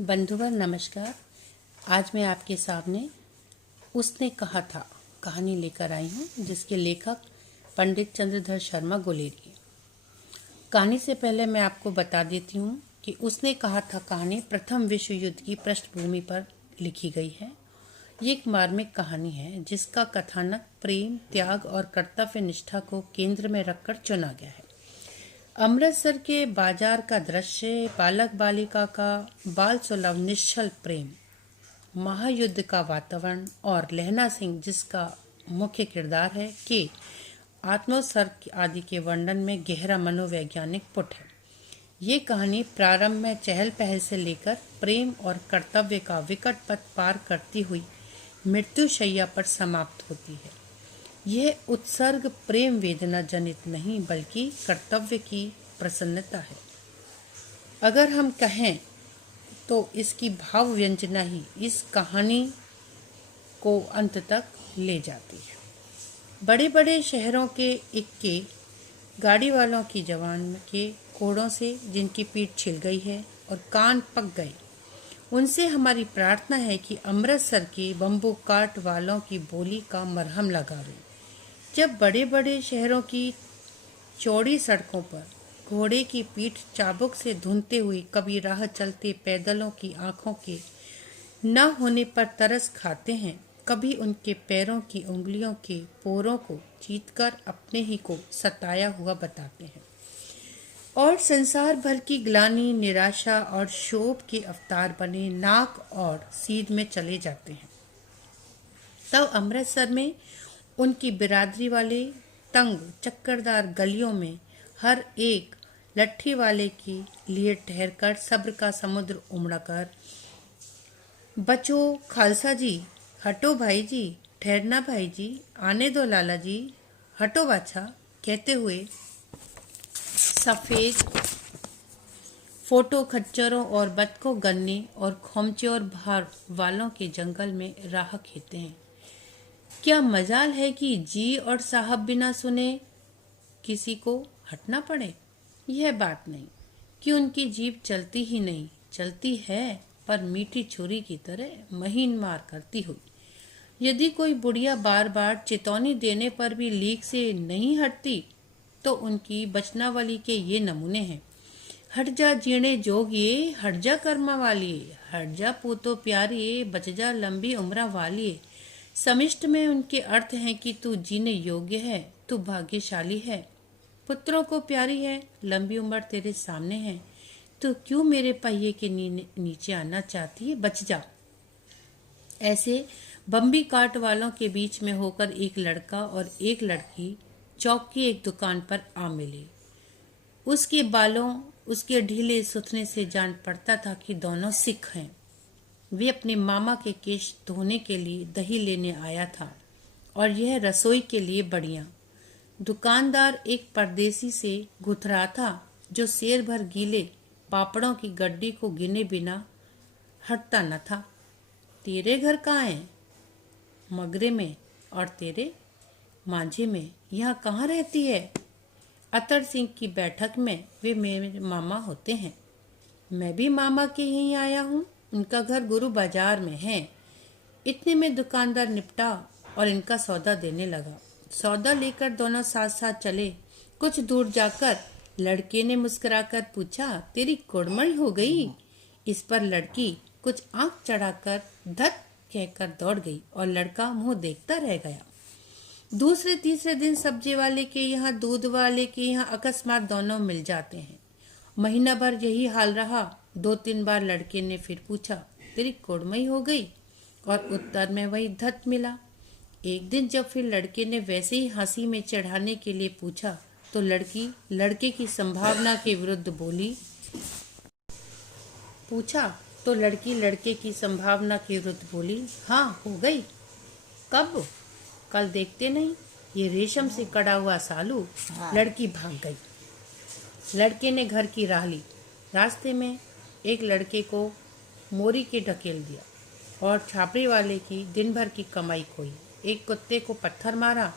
बंधुवर नमस्कार। आज मैं आपके सामने उसने कहा था कहानी लेकर आई हूँ, जिसके लेखक पंडित चंद्रधर शर्मा गोलेरिया। कहानी से पहले मैं आपको बता देती हूँ कि उसने कहा था कहानी प्रथम विश्व युद्ध की पृष्ठभूमि पर लिखी गई है। ये एक मार्मिक कहानी है जिसका कथानक प्रेम, त्याग और कर्तव्य निष्ठा को केंद्र में रखकर चुना गया है। अमृतसर के बाजार का दृश्य, बालक बालिका का बाल सुलभ निश्चल प्रेम, महायुद्ध का वातावरण और लहना सिंह जिसका मुख्य किरदार है के आत्मोत्सर्ग आदि के वर्णन में गहरा मनोवैज्ञानिक पुट है। ये कहानी प्रारंभ में चहल पहल से लेकर प्रेम और कर्तव्य का विकट पथ पार करती हुई मृत्यु शैया पर समाप्त होती है। यह उत्सर्ग प्रेम वेदना जनित नहीं बल्कि कर्तव्य की प्रसन्नता है। अगर हम कहें तो इसकी भाव व्यंजना ही इस कहानी को अंत तक ले जाती है। बड़े बड़े शहरों के इक्के गाड़ी वालों की जवान के कोड़ों से जिनकी पीठ छिल गई है और कान पक गए, उनसे हमारी प्रार्थना है कि अमृतसर के बम्बू काट वालों की बोली का मरहम लगावें। जब बड़े बड़े शहरों की चौड़ी सड़कों पर घोड़े की पीठ चाबुक से धुनते हुए कभी राह चलते पैदलों की आंखों के न होने पर तरस खाते हैं, कभी उनके पैरों की उंगलियों के पोरों को चीतकर अपने ही को सताया हुआ बताते हैं और संसार भर की ग्लानि, निराशा और शोभ के अवतार बने नाक और सीध में चले जाते हैं, तब अमृतसर में उनकी बिरादरी वाले तंग चक्करदार गलियों में हर एक लट्ठी वाले के लिए ठहरकर सब्र का समुद्र उमड़कर बचो खालसा जी, हटो भाई जी, ठहरना भाई जी, आने दो लाला जी, हटो बाछा कहते हुए सफेद फोटो खच्चरों और बतकों गन्ने और खोमचे और भार वालों के जंगल में राह खेते हैं। क्या मजाल है कि जी और साहब बिना सुने किसी को हटना पड़े। यह बात नहीं कि उनकी जीभ चलती ही नहीं, चलती है पर मीठी छुरी की तरह महीन मार करती हुई। यदि कोई बुढ़िया बार बार चेतावनी देने पर भी लीक से नहीं हटती तो उनकी बचनावली के ये नमूने हैं। हट जा जीणे जोगिए, हट जा कर्मा वालिए, हट जा पूतो प्यारिए, बच जा लंबी उम्र वालिए। समिष्ट में उनके अर्थ हैं कि तू जीने योग्य है, तू भाग्यशाली है, पुत्रों को प्यारी है, लंबी उम्र तेरे सामने है, तो क्यों मेरे पहिए के नीचे आना चाहती है, बच जा। ऐसे बम्बी काट वालों के बीच में होकर एक लड़का और एक लड़की चौक की एक दुकान पर आ मिले। उसके बालों, उसके ढीले सुथने से जान पड़ता था कि दोनों सिख हैं। वे अपने मामा के केश धोने के लिए दही लेने आया था और यह रसोई के लिए बढ़िया। दुकानदार एक परदेसी से गुथरा था जो शेर भर गीले पापड़ों की गड्डी को गिने बिना हटता न था। तेरे घर कहाँ है? मगरे में। और तेरे? मांझे में। यहाँ कहाँ रहती है? अतर सिंह की बैठक में। वे मेरे मामा होते हैं। मैं भी मामा के यहीं आया हूँ, उनका घर गुरु बाजार में है। इतने में दुकानदार निपटा और इनका सौदा देने लगा। सौदा लेकर दोनों साथ साथ चले। कुछ दूर जाकर लड़के ने मुस्कुराकर पूछा, तेरी कुड़मड़ी हो गई? इस पर लड़की कुछ आंख चढ़ाकर धत कहकर दौड़ गई और लड़का मुंह देखता रह गया। दूसरे तीसरे दिन सब्जी वाले के यहाँ, दूध वाले के यहाँ अकस्मात दोनों मिल जाते हैं। महीना भर यही हाल रहा। 2-3 बार लड़के ने फिर पूछा, तेरी कोड़मई हो गई? और उत्तर में वही धत मिला। एक दिन जब फिर लड़के ने वैसे ही हंसी में चढ़ाने के लिए पूछा तो लड़की लड़के की संभावना के विरुद्ध बोली। हाँ, हो गई। कब? कल देखते नहीं, ये रेशम से कड़ा हुआ सालू। लड़की भाग गई। लड़के ने घर की राह ली। रास्ते में एक लड़के को मोरी के ढकेल दिया और छापड़ी वाले की दिन भर की कमाई खोई। एक कुत्ते को पत्थर मारा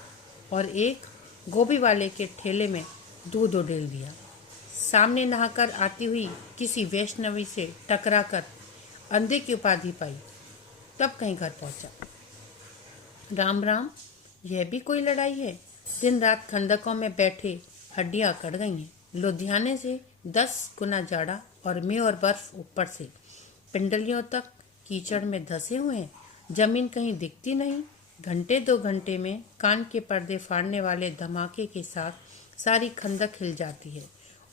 और एक गोभी वाले के ठेले में दूध उड़ेल दिया। सामने नहाकर आती हुई किसी वैष्णवी से टकराकर अंधे की उपाधि पाई, तब कहीं घर पहुंचा। राम राम, यह भी कोई लड़ाई है। दिन रात खंदकों में बैठे हड्डियां अकड़ गई हैं। लुधियाने से 10 गुना जाड़ा और मे और बर्फ ऊपर से पिंडलियों तक कीचड़ में धंसे हुए हैं। जमीन कहीं दिखती नहीं। घंटे 2 घंटे में कान के पर्दे फाड़ने वाले धमाके के साथ सारी खंदक हिल जाती है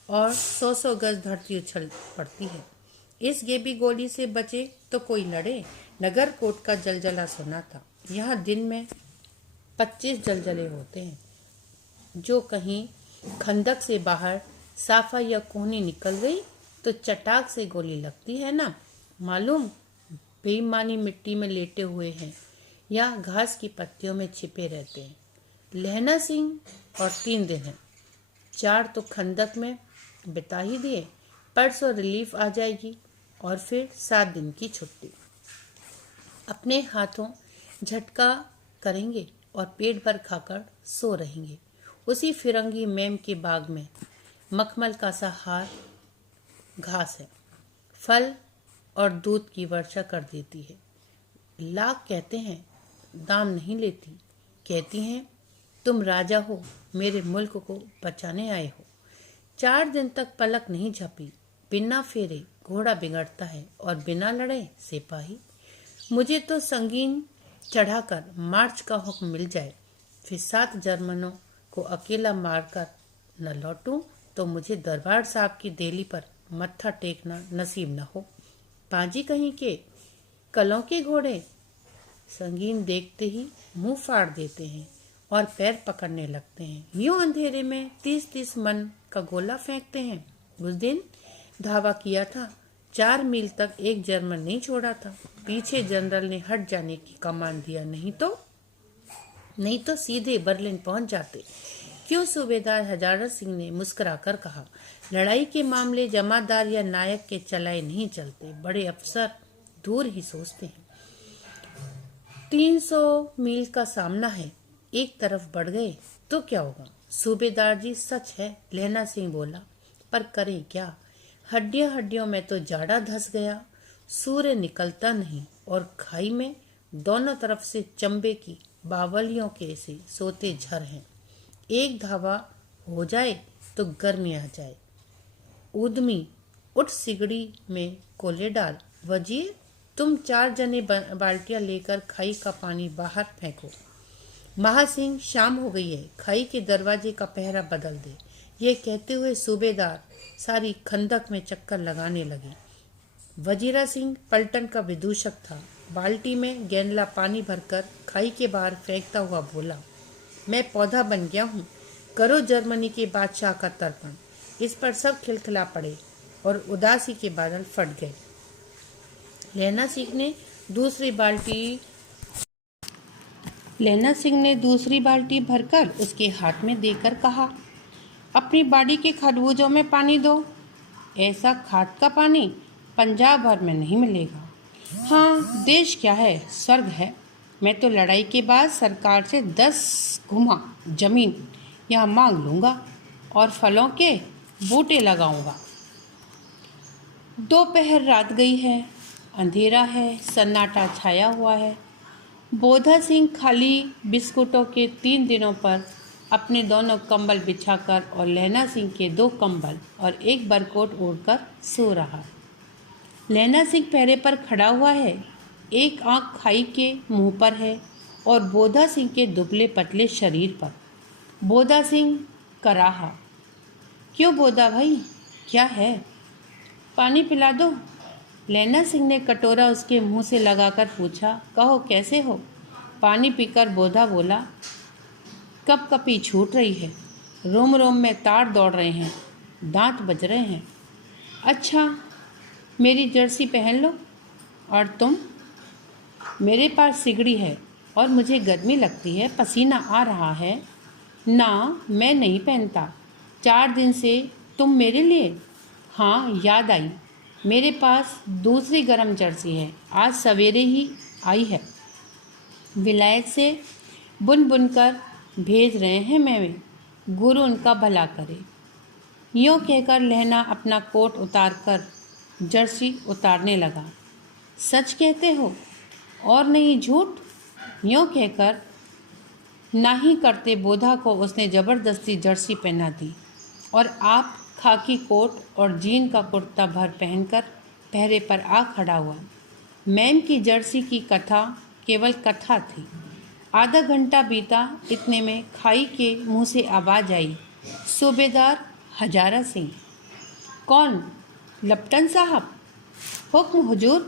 और 100 गज धरती उछल पड़ती है। इस गेबी गोली से बचे तो कोई लड़े। नगर कोट का जलजला सुना था। यहाँ दिन में 25 जलजले होते हैं। जो कहीं खंदक से बाहर साफा या कोहनी निकल गई तो चटाक से गोली लगती है ना। मालूम, बेईमानी मिट्टी में लेटे हुए हैं या घास की पत्तियों में छिपे रहते हैं। लहना सिंह और 3 दिन हैं। 4 तो खंदक में बिता ही दिए। परसों रिलीफ आ जाएगी और फिर 7 दिन की छुट्टी। अपने हाथों झटका करेंगे और पेट भर खाकर सो रहेंगे। उसी फिरंगी मेम के बाग में मखमल का सा हार घास है। फल और दूध की वर्षा कर देती है। लाख कहते हैं, दाम नहीं लेती। कहती हैं, तुम राजा हो, मेरे मुल्क को बचाने आए हो। 4 दिन तक पलक नहीं झपी। बिना फेरे घोड़ा बिगड़ता है और बिना लड़े सिपाही। मुझे तो संगीन चढ़ाकर मार्च का हुक्म मिल जाए, फिर 7 जर्मनों को अकेला मारकर न लौटूं तो मुझे दरबार साहब की देली पर मत्था टेकना नसीब न हो। पाजी कहीं के कलों के घोड़े संगीन देखते ही मुंह फाड़ देते हैं और पैर पकड़ने लगते हैं। यूं अंधेरे में 30-30 मन का गोला फेंकते हैं। उस दिन धावा किया था, 4 मील तक एक जर्मन नहीं छोड़ा था। पीछे जनरल ने हट जाने की कमान दिया, नहीं तो सीधे बर्लिन पहुंच जाते। क्यों? सूबेदार हजारत सिंह ने मुस्कुराकर कहा, लड़ाई के मामले जमादार या नायक के चलाए नहीं चलते। बड़े अफसर दूर ही सोचते हैं। 300 मील का सामना है। एक तरफ बढ़ गए तो क्या होगा? सूबेदार जी, सच है, लहना सिंह बोला, पर करें क्या? हड्डियों हड्डियों में तो जाड़ा धस गया। सूर्य निकलता नहीं और खाई में दोनों तरफ से चंबे की बावलियों के से सोते झर हैं। एक धावा हो जाए तो गर्मी आ जाए। उद्यमी, उठ सिगड़ी में कोले डाल। वजीर, तुम 4 जने बाल्टियां लेकर खाई का पानी बाहर फेंको। महासिंह, शाम हो गई है, खाई के दरवाजे का पहरा बदल दे। ये कहते हुए सूबेदार सारी खंदक में चक्कर लगाने लगे। वजीरा सिंह पलटन का विदूषक था। बाल्टी में गेंदला पानी भरकर खाई के बाहर फेंकता हुआ बोला, मैं पौधा बन गया हूँ। करो जर्मनी के बादशाह का तर्पण। इस पर सब खिलखिला पड़े और उदासी के बादल फट गए। लहना सिंह ने दूसरी बाल्टी भरकर उसके हाथ में देकर कहा, अपनी बाड़ी के खरबूजों में पानी दो। ऐसा खाद का पानी पंजाब भर में नहीं मिलेगा। हाँ, देश क्या है, स्वर्ग है। मैं तो लड़ाई के बाद सरकार से 10 गुना जमीन यहाँ मांग लूँगा और फलों के बूटे लगाऊंगा। दोपहर रात गई है, अंधेरा है, सन्नाटा छाया हुआ है। बोधा सिंह खाली बिस्कुटों के 3 दिनों पर अपने दोनों कंबल बिछाकर और लहना सिंह के 2 कंबल और 1 बरकोट ओढ़कर सो रहा। लहना सिंह पहरे पर खड़ा हुआ है। एक आंख खाई के मुंह पर है और बोधा सिंह के दुबले पतले शरीर पर। बोधा सिंह कराहा, क्यों बोधा भाई, क्या है? पानी पिला दो। लहना सिंह ने कटोरा उसके मुंह से लगाकर पूछा, कहो कैसे हो? पानी पीकर बोधा बोला, कपकपी छूट रही है, रोम रोम में तार दौड़ रहे हैं, दांत बज रहे हैं। अच्छा, मेरी जर्सी पहन लो। और तुम? मेरे पास सिगड़ी है और मुझे गर्मी लगती है, पसीना आ रहा है। ना, मैं नहीं पहनता। 4 दिन से तुम मेरे लिए? हाँ, याद आई, मेरे पास दूसरी गर्म जर्सी है, आज सवेरे ही आई है। विलायत से बुन बुन कर भेज रहे हैं मैं, गुरु उनका भला करे। यूँ कहकर लहना अपना कोट उतार कर जर्सी उतारने लगा। सच कहते हो और नहीं झूठ? यूँ कहकर नाही करते बोधा को उसने ज़बरदस्ती जर्सी पहना दी और आप खाकी कोट और जीन का कुर्ता भर पहनकर पहरे पर आ खड़ा हुआ। मैम की जर्सी की कथा केवल कथा थी। आधा घंटा बीता, इतने में खाई के मुंह से आवाज़ आई, सूबेदार हजारा सिंह। कौन? लप्टन साहब। हुक्म हुजूर,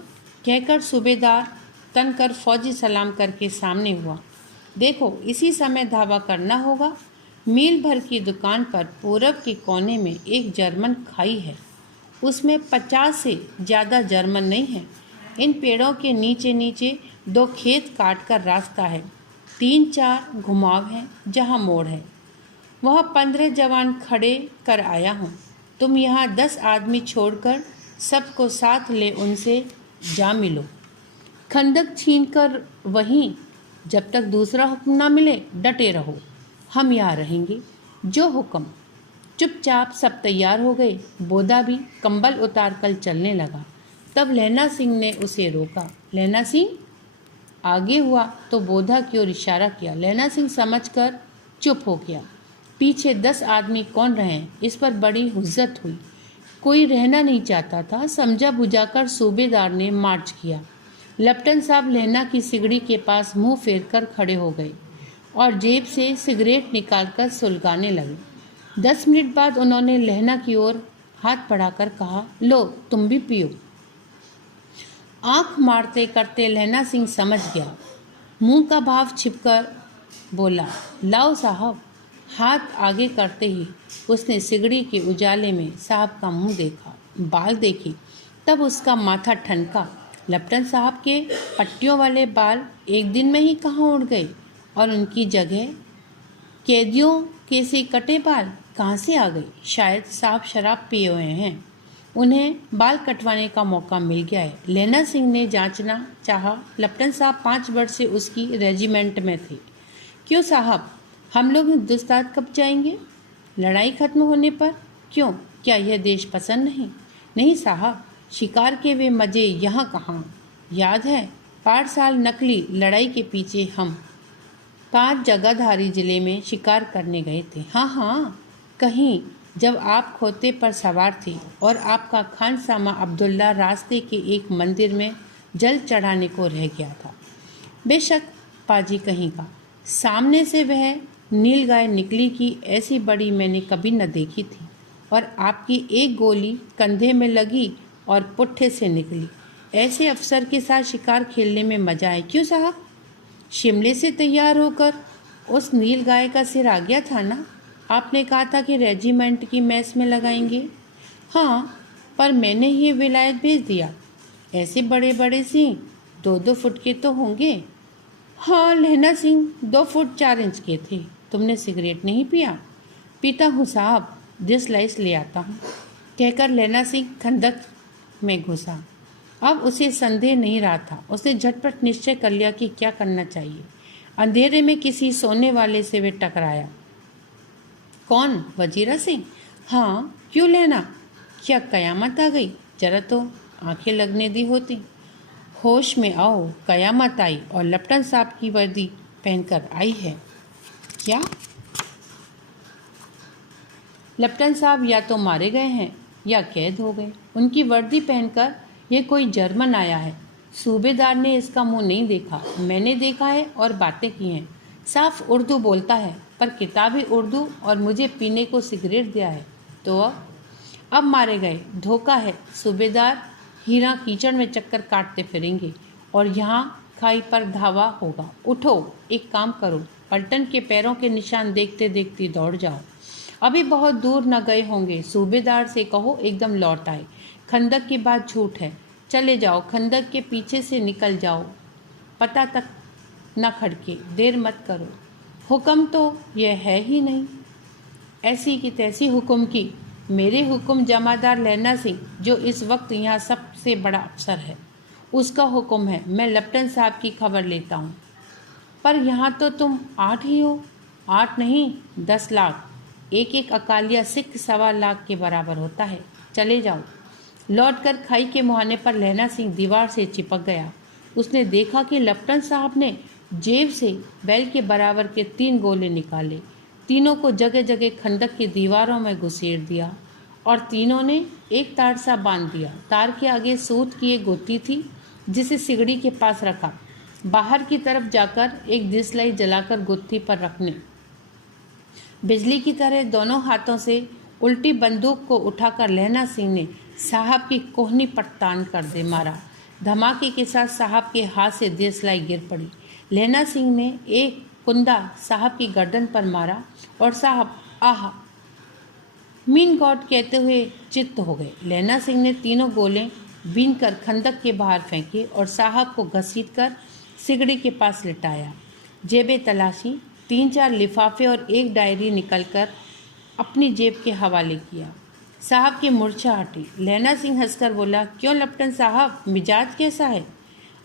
कहकर सूबेदार तन कर फौजी सलाम करके सामने हुआ। देखो, इसी समय धावा करना होगा। मील भर की दुकान पर पूरब के कोने में एक जर्मन खाई है। उसमें 50 से ज़्यादा जर्मन नहीं है। इन पेड़ों के नीचे नीचे 2 खेत काट कर रास्ता है। 3-4 घुमाव हैं जहाँ मोड़ है। वहाँ 15 जवान खड़े कर आया हूँ। तुम यहाँ 10 आदमी छोड़कर सबको साथ ले उनसे जा मिलो। खंदक छीनकर वहीं, जब तक दूसरा हुक्म ना मिले डटे रहो। हम यहाँ रहेंगे, जो हुक्म। चुपचाप सब तैयार हो गए। बोधा भी कंबल उतार कर चलने लगा। तब लहना सिंह ने उसे रोका। लहना सिंह आगे हुआ तो बोधा की ओर इशारा किया। लहना सिंह समझकर चुप हो गया। पीछे 10 आदमी कौन रहे, इस पर बड़ी हुज्जत हुई। कोई रहना नहीं चाहता था। समझा बुझाकर सूबेदार ने मार्च किया। लप्टन साहब लहना की सिगड़ी के पास मुंह फेर कर खड़े हो गए और जेब से सिगरेट निकालकर सुलगाने लगे। 10 मिनट बाद उन्होंने लहना की ओर हाथ बढ़ाकर कहा, लो तुम भी पियो। आंख मारते करते लहना सिंह समझ गया। मुंह का भाव छिपकर बोला, लाओ साहब। हाथ आगे करते ही उसने सिगड़ी के उजाले में साहब का मुंह देखा, बाल देखे, तब उसका माथा ठनका। लप्टन साहब के पट्टियों वाले बाल एक दिन में ही कहाँ उड़ गए और उनकी जगह कैदियों के से कटे बाल कहाँ से आ गए? शायद साहब शराब पिए हुए हैं, उन्हें बाल कटवाने का मौका मिल गया है। लहना सिंह ने जांचना चाहा। लप्टन साहब 5 वर्ष से उसकी रेजिमेंट में थे। क्यों साहब, हम लोग हिंदुस्तान कब जाएंगे? लड़ाई खत्म होने पर। क्यों, क्या यह देश पसंद नहीं? नहीं साहब, शिकार के वे मज़े यहाँ कहाँ। याद है, 5 साल नकली लड़ाई के पीछे हम 5 जगाधारी जिले में शिकार करने गए थे। हाँ हाँ, कहीं जब आप खोते पर सवार थे और आपका खानसामा अब्दुल्ला रास्ते के एक मंदिर में जल चढ़ाने को रह गया था। बेशक पाजी कहीं का। सामने से वह नीलगाय निकली कि ऐसी बड़ी मैंने कभी न देखी थी, और आपकी एक गोली कंधे में लगी और पुट्ठे से निकली। ऐसे अफसर के साथ शिकार खेलने में मजा है। क्यों साहब? शिमले से तैयार होकर उस नीलगाय का सिर आ गया था ना? आपने कहा था कि रेजिमेंट की मैस में लगाएंगे। हाँ, पर मैंने ये विलायत भेज दिया। ऐसे बड़े बड़े सिंह 2-2 फुट के तो होंगे। हाँ, लहना सिंह 2 फुट 4 इंच के थे। तुमने सिगरेट नहीं पिया? पीता हूँ साहब, 10 स्लाइस ले आता हूँ, कहकर लहना सिंह खंदक में घुसा। अब उसे संदेह नहीं रहा था। उसने झटपट निश्चय कर लिया कि क्या करना चाहिए। अंधेरे में किसी सोने वाले से वे टकराया। कौन? वजीरा सिंह। हाँ, क्यों लेना? क्या कयामत आ गई? जरा तो आंखें लगने दी होती। होश में आओ, कयामत आई और लप्टन साहब की वर्दी पहनकर आई है। क्या? लप्टन साहब या तो मारे गए हैं या कैद हो गए। उनकी वर्दी पहनकर ये कोई जर्मन आया है। सूबेदार ने इसका मुंह नहीं देखा, मैंने देखा है और बातें की हैं। साफ उर्दू बोलता है, पर किताबी उर्दू, और मुझे पीने को सिगरेट दिया है। तो अब मारे गए। धोखा है। सूबेदार हीरा कीचड़ में चक्कर काटते फिरेंगे और यहाँ खाई पर धावा होगा। उठो, एक काम करो, पलटन के पैरों के निशान देखते देखते दौड़ जाओ। अभी बहुत दूर न गए होंगे। सूबेदार से कहो एकदम लौट आए। खंदक की बात झूठ है। चले जाओ, खंदक के पीछे से निकल जाओ, पता तक न खड़के। देर मत करो। हुक्म तो यह है ही नहीं। ऐसी की तैसी हुक्म की। मेरे हुक्म जमादार लहना सिंह, जो इस वक्त यहाँ सबसे बड़ा अफसर है, उसका हुक्म है। मैं लप्टन साहब की खबर लेता हूँ। पर यहाँ तो तुम 8 ही हो। 8 नहीं, 10 लाख। एक एक अकालिया सिख 1.25 लाख के बराबर होता है। चले जाओ। लौटकर खाई के मुहाने पर लहना सिंह दीवार से चिपक गया। उसने देखा कि लेफ्टिनेंट साहब ने जेब से बैल के बराबर के 3 गोले निकाले। तीनों को जगह जगह खंडक की दीवारों में घुसेड़ दिया और तीनों ने एक तार सा बांध दिया। तार के आगे सूत की एक गोती थी जिसे सिगड़ी के पास रखा। बाहर की तरफ जाकर एक दिसलाई जलाकर गुत्थी पर रखने। बिजली की तरह दोनों हाथों से उल्टी बंदूक को उठाकर लहना सिंह ने साहब की कोहनी पर तान कर दे मारा। धमाके के साथ साहब के हाथ से दिसलाई गिर पड़ी। लहना सिंह ने एक कुंदा साहब की गर्दन पर मारा और साहब आह मीन गॉड कहते हुए चित्त हो गए। लहना सिंह ने तीनों गोले बीन कर खंदक के बाहर फेंके और साहब को घसीटकर सिगड़ी के पास लिटाया। जेबें तलाशी, 3-4 लिफाफे और एक डायरी निकलकर अपनी जेब के हवाले किया। साहब की मूर्छा हटी। लहना सिंह हंसकर बोला, क्यों लेफ्टिनेंट साहब, मिजाज कैसा है?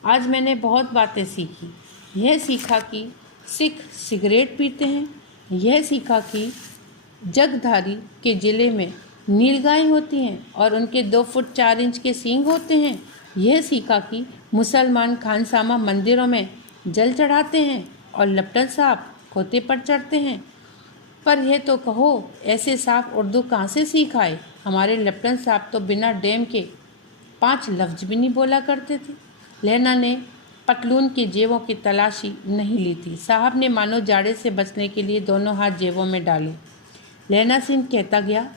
आज मैंने बहुत बातें सीखी। यह सीखा कि सिख सिगरेट पीते हैं, यह सीखा कि जगधारी के ज़िले में नीलगाय होती हैं और उनके 2 फुट 4 इंच के सींग होते हैं, यह सीखा कि मुसलमान खानसामा मंदिरों में जल चढ़ाते हैं और लेफ्टिनेंट साहब खोते पर चढ़ते हैं। पर यह तो कहो, ऐसे साफ उर्दू कहाँ से सीख आए? हमारे लेफ्टिनेंट साहब तो बिना डेम के 5 लफ्ज भी नहीं बोला करते थे। लहना ने पतलून की जेबों की तलाशी नहीं ली थी। साहब ने मानो जाड़े से बचने के लिए दोनों हाथ जेबों में डाले। लहना सिंह कहता गया,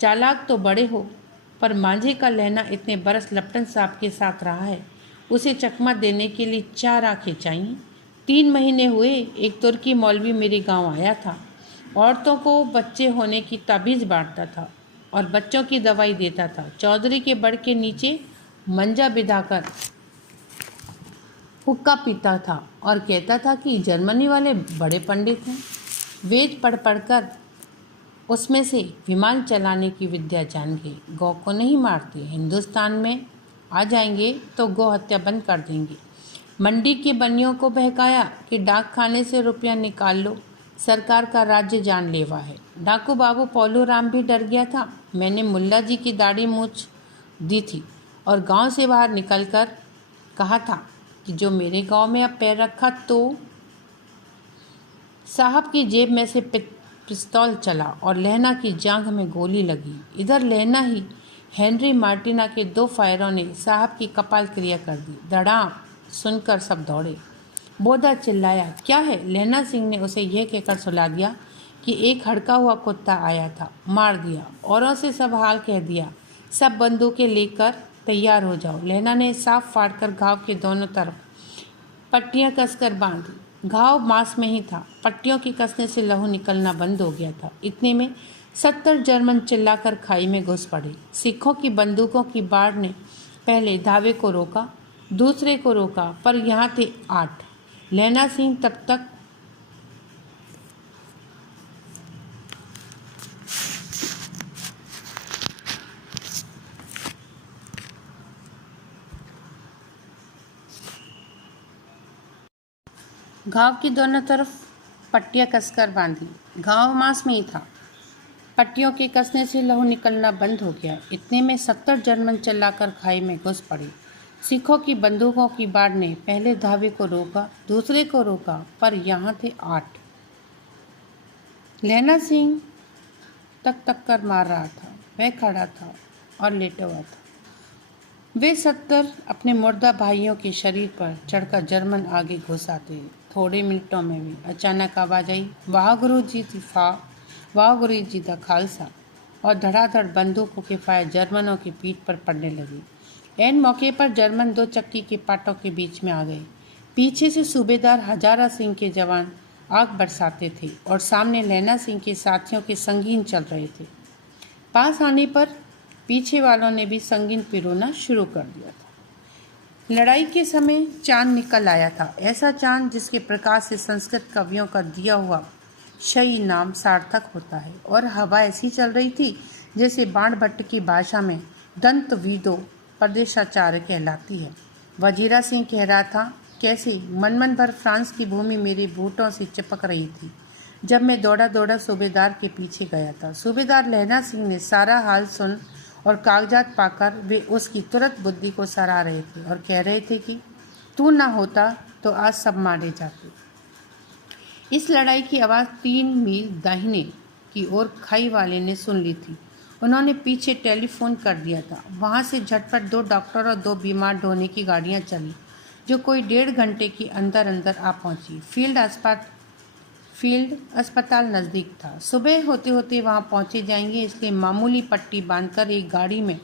चालाक तो बड़े हो, पर मांझे का लहना इतने बरस लेफ्टिनेंट साहब के साथ रहा है, उसे चकमा देने के लिए 4 आंखें चाहिए। 3 महीने हुए एक तुर्की मौलवी मेरे गांव आया था। औरतों को बच्चे होने की ताबीज़ बांटता था और बच्चों की दवाई देता था। चौधरी के बड़ के नीचे मंजा बिठाकर हुक्का पीता था और कहता था कि जर्मनी वाले बड़े पंडित हैं, वेद पढ़ पढ़कर उसमें से विमान चलाने की विद्या जान गए। गौ को नहीं मारते, हिंदुस्तान में आ जाएंगे तो गौ हत्या बंद कर देंगे। मंडी के बनियों को बहकाया कि डाक खाने से रुपया निकाल लो, सरकार का राज्य जानलेवा है। डाकू बाबू पौलू राम भी डर गया था। मैंने मुल्ला जी की दाढ़ी मूछ दी थी और गांव से बाहर निकलकर कहा था कि जो मेरे गांव में अब पैर रखा तो। साहब की जेब में से पिस्तौल चला और लहना की जांघ में गोली लगी। इधर लहना ही हेनरी मार्टिना के 2 फायरों ने साहब की कपाल क्रिया कर दी। धड़ाम सुनकर सब दौड़े। बोधा चिल्लाया, क्या है? लहना सिंह ने उसे यह कहकर सुला दिया कि एक हड़का हुआ कुत्ता आया था, मार दिया। औरों से सब हाल कह दिया। सब बंदूकें लेकर तैयार हो जाओ। लहना ने साफ फाड़कर घाव के दोनों तरफ पट्टियां कसकर बांधी। घाव मांस में ही था। पट्टियों के कसने से लहू निकलना बंद हो गया था। इतने में 70 जर्मन चिल्लाकर खाई में घुस पड़े। सिखों की बंदूकों की बाढ़ ने पहले धावे को रोका, दूसरे को रोका, पर यहाँ थे 8। लहना सिंह तब तक घाव की दोनों तरफ पट्टियां कसकर बांधी। घाव मांस में ही था। पट्टियों के कसने से लहू निकलना बंद हो गया। इतने में 70 जर्मन चिल्लाकर खाई में घुस पड़े। सिखों की बंदूकों की बाढ़ ने पहले धावे को रोका, दूसरे को रोका, पर यहाँ थे 8। लहना सिंह तक तक कर मार रहा था। वह खड़ा था और लेटा हुआ था। वे 70 अपने मुर्दा भाइयों के शरीर पर चढ़कर जर्मन आगे घुस आते। थोड़े मिनटों में भी अचानक आवाज आई, वाह गुरु जी दिफा, वाह गुरु जी दा खालसा, और धड़ाधड़ बंदूकों के फायर जर्मनों की पीठ पर पड़ने लगे। ऐन मौके पर जर्मन 2 चक्की के पाटों के बीच में आ गए। पीछे से सूबेदार हजारा सिंह के जवान आग बरसाते थे और सामने लहना सिंह के साथियों के संगीन चल रहे थे। पास आने पर पीछे वालों ने भी संगीन पिरोना शुरू कर दिया था। लड़ाई के समय चांद निकल आया था, ऐसा चांद जिसके प्रकाश से संस्कृत कवियों का दिया हुआ शई नाम सार्थक होता है। और हवा ऐसी चल रही थी जैसे बाण भट्ट की भाषा में दंत वीदो प्रदेशाचार्य कहलाती है। वजीरा सिंह कह रहा था, कैसे मन भर फ्रांस की भूमि मेरे बूटों से चिपक रही थी जब मैं दौड़ा दौड़ा सूबेदार के पीछे गया था। सूबेदार लहना सिंह ने सारा हाल सुन और कागजात पाकर वे उसकी तुरंत बुद्धि को सराह रहे थे और कह रहे थे कि तू ना होता तो आज सब मारे जाते। इस लड़ाई की आवाज़ 3 मील दाहिने की ओर खाई वाले ने सुन ली थी। उन्होंने पीछे टेलीफोन कर दिया था। वहाँ से झटपट 2 डॉक्टर और 2 बीमार ढोने की गाड़ियाँ चली, जो कोई 1.5 घंटे के अंदर अंदर आ पहुँची। फील्ड अस्पताल नज़दीक था। सुबह होते होते वहाँ पहुँचे जाएंगे, इसलिए मामूली पट्टी बांधकर एक गाड़ी में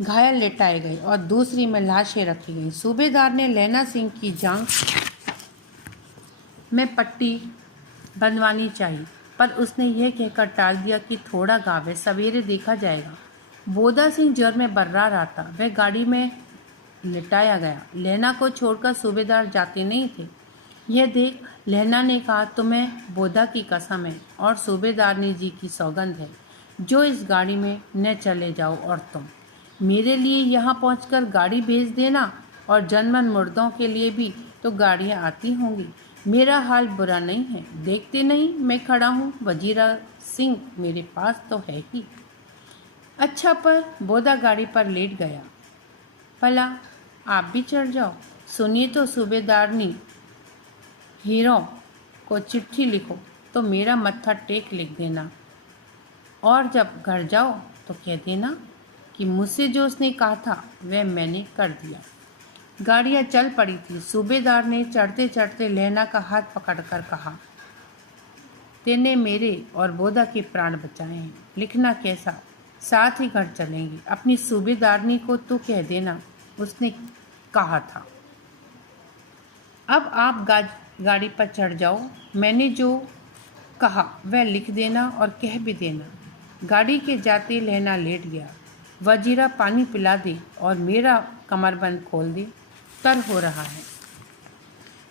घायल लेटाए गए और दूसरी में लाशें रखी गईं। सूबेदार ने लैना सिंह की जांघ में पट्टी बंधवानी चाहिए, पर उसने यह कहकर टाल दिया कि थोड़ा घाव है, सवेरे देखा जाएगा। बोदा सिंह ज्वर में बर्रा रहा था। वह गाड़ी में लिटाया गया। लैना को छोड़कर सूबेदार जाते नहीं थे। यह देख लैना ने कहा, तुम्हें बोदा की कसम है और सूबेदारनी जी की सौगंध है, जो इस गाड़ी में न चले जाओ। और तुम मेरे लिए यहाँ पहुँचकर गाड़ी भेज देना, और जनमन मुर्दों के लिए भी तो गाड़ियाँ आती होंगी। मेरा हाल बुरा नहीं है, देखते नहीं मैं खड़ा हूँ, वजीरा सिंह मेरे पास तो है ही। अच्छा, पर बोदा गाड़ी पर लेट गया। भला आप भी चढ़ जाओ। सुनिए तो सूबेदारनी, हीरो को चिट्ठी लिखो तो मेरा मत्था टेक लिख देना, और जब घर जाओ तो कह देना कि मुझसे जो उसने कहा था वह मैंने कर दिया। गाड़ियाँ चल पड़ी थी। सूबेदार ने चढ़ते चढ़ते लैना का हाथ पकड़कर कहा, तेने मेरे और बोदा के प्राण बचाए हैं। लिखना कैसा, साथ ही घर चलेंगे। अपनी सूबेदारनी को तो कह देना उसने कहा था। अब आप गाड़ी पर चढ़ जाओ, मैंने जो कहा वह लिख देना और कह भी देना। गाड़ी के जाते लहना लेट गया। वजीरा पानी पिला दे और मेरा कमरबंद खोल दे, तर हो रहा है।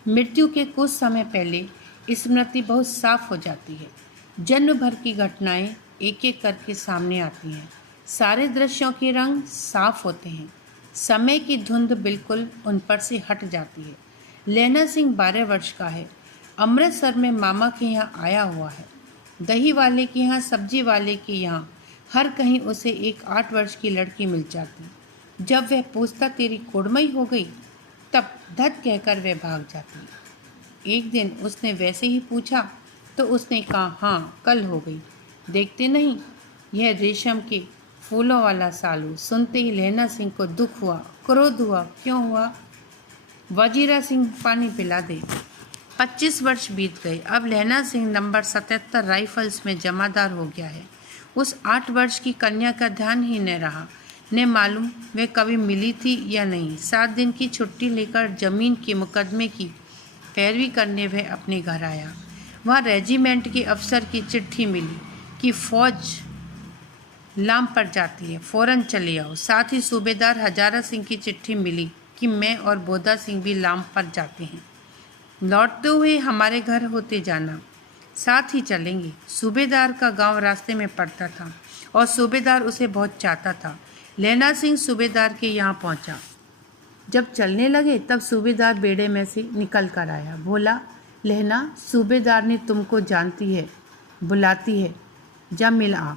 मृत्यु के कुछ समय पहले स्मृति बहुत साफ हो जाती है। जन्म भर की घटनाएं एक एक करके सामने आती हैं। सारे दृश्यों के रंग साफ होते हैं। समय की धुंध बिल्कुल उन पर से हट जाती है। लैना सिंह 12 वर्ष का है। अमृतसर में मामा के यहाँ आया हुआ है। दही वाले के यहाँ, सब्जी वाले के यहाँ, हर कहीं उसे एक 8 वर्ष की लड़की मिल जाती। जब वह पूछता तेरी कुड़मई हो गई, तब धत कहकर वह भाग जाती। एक दिन उसने वैसे ही पूछा तो उसने कहा, हाँ कल हो गई। देखते नहीं, यह रेशम के फूलों वाला सालू। सुनते ही लैना सिंह को दुख हुआ, क्रोध हुआ। क्यों हुआ? वजीरा सिंह पानी पिला दे। 25 वर्ष बीत गए। अब लैना सिंह नंबर 77 राइफल्स में जमादार हो गया है। उस 8 वर्ष की कन्या का ध्यान ही न रहा। न मालूम वह कभी मिली थी या नहीं। 7 दिन की छुट्टी लेकर जमीन के मुकदमे की पैरवी करने वह अपने घर आया। वहाँ रेजिमेंट के अफसर की चिट्ठी मिली कि फौज लाम पर जाती है, फौरन चले आओ। साथ ही सूबेदार हजारा सिंह की चिट्ठी मिली कि मैं और बोदा सिंह भी लाम पर जाते हैं। लौटते हुए हमारे घर होते जाना, साथ ही चलेंगे। सूबेदार का गांव रास्ते में पड़ता था और सूबेदार उसे बहुत चाहता था। लैना सिंह सूबेदार के यहाँ पहुँचा। जब चलने लगे तब सूबेदार बेड़े में से निकल कर आया। बोला, लहना, सूबेदार ने तुमको जानती है, बुलाती है, जा मिल आ।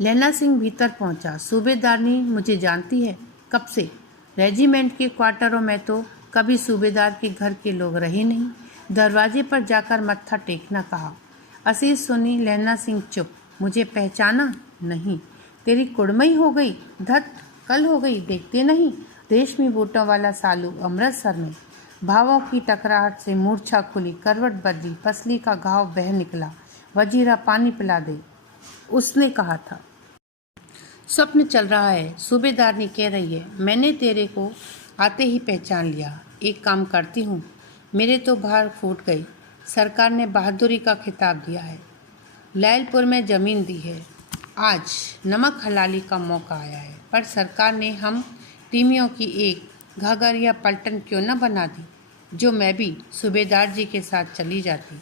लैना सिंह भीतर पहुंचा। सूबेदारनी मुझे जानती है? कब से? रेजिमेंट के क्वार्टरों में तो कभी सूबेदार के घर के लोग रहे नहीं। दरवाजे पर जाकर मत्था टेकना कहा। असीस सुनी। लैना सिंह चुप। मुझे पहचाना नहीं? तेरी कुड़मई हो गई? धत, कल हो गई, देखते नहीं? रेशमी बूटों वाला सालू अमृतसर में। भावों की टकराहट से मूर्छा खुली, करवट बदली, पसली का घाव बह निकला। वजीरा पानी पिला दे, उसने कहा था। स्वप्न चल रहा है, सूबेदारनी कह रही है। मैंने तेरे को आते ही पहचान लिया। एक काम करती हूँ, मेरे तो भार फूट गई। सरकार ने बहादुरी का खिताब दिया है, लैलपुर में ज़मीन दी है। आज नमक हलाली का मौका आया है, पर सरकार ने हम टीमियों की एक घाघर या पलटन क्यों न बना दी, जो मैं भी सूबेदार जी के साथ चली जाती।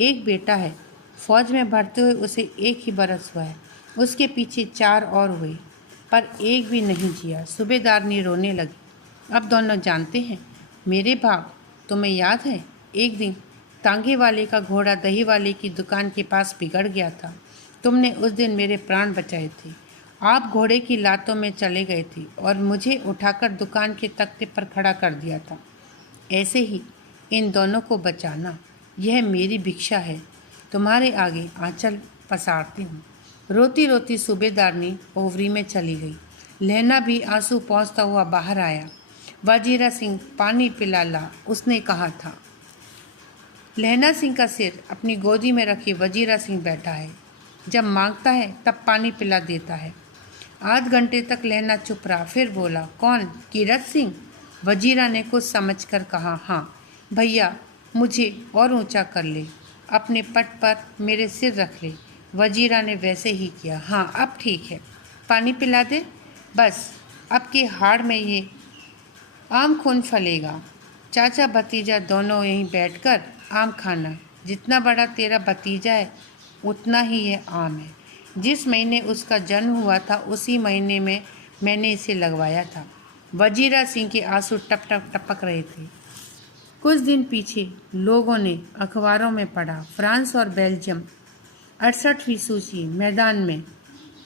एक बेटा है, फौज में भर्ती हुए उसे 1 ही बरस हुआ है। उसके पीछे 4 और हुए, पर एक भी नहीं जिया। सूबेदारनी रोने लगी। अब दोनों जानते हैं मेरे भाव। तुम्हें याद है, एक दिन तांगे वाले का घोड़ा दही वाले की दुकान के पास बिगड़ गया था। तुमने उस दिन मेरे प्राण बचाए थे। आप घोड़े की लातों में चले गए थे और मुझे उठाकर दुकान के तख्ते पर खड़ा कर दिया था। ऐसे ही इन दोनों को बचाना, यह मेरी भिक्षा है। तुम्हारे आगे आंचल पसारती हूँ। रोती रोती सूबेदारनी ओवरी में चली गई। लहना भी आंसू पोंछता हुआ बाहर आया। वजीरा सिंह, पानी पिला ला, उसने कहा था। लहना सिंह का सिर अपनी गोदी में रखे वजीरा सिंह बैठा है। जब मांगता है तब पानी पिला देता है। आध घंटे तक लहना चुप रहा, फिर बोला, कौन? कीरत सिंह? वजीरा ने कुछ समझकर कहा, हाँ भैया, मुझे और ऊंचा कर ले, अपने पट पर मेरे सिर रख ले। वजीरा ने वैसे ही किया। हाँ, अब ठीक है, पानी पिला दे। बस अब के हाड़ में ये आम खून फलेगा। चाचा भतीजा दोनों यहीं बैठकर आम खाना। जितना बड़ा तेरा भतीजा है उतना ही ये आम है। जिस महीने उसका जन्म हुआ था उसी महीने में मैंने इसे लगवाया था। वजीरा सिंह के आंसू टप टप टपक रहे थे। कुछ दिन पीछे लोगों ने अखबारों में पढ़ा, फ्रांस और बेल्जियम 68वीं सूची मैदान में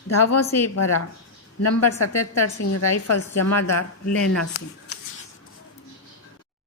धावों से भरा। नंबर 77 सिंह राइफल्स, जमादार लहना सिंह।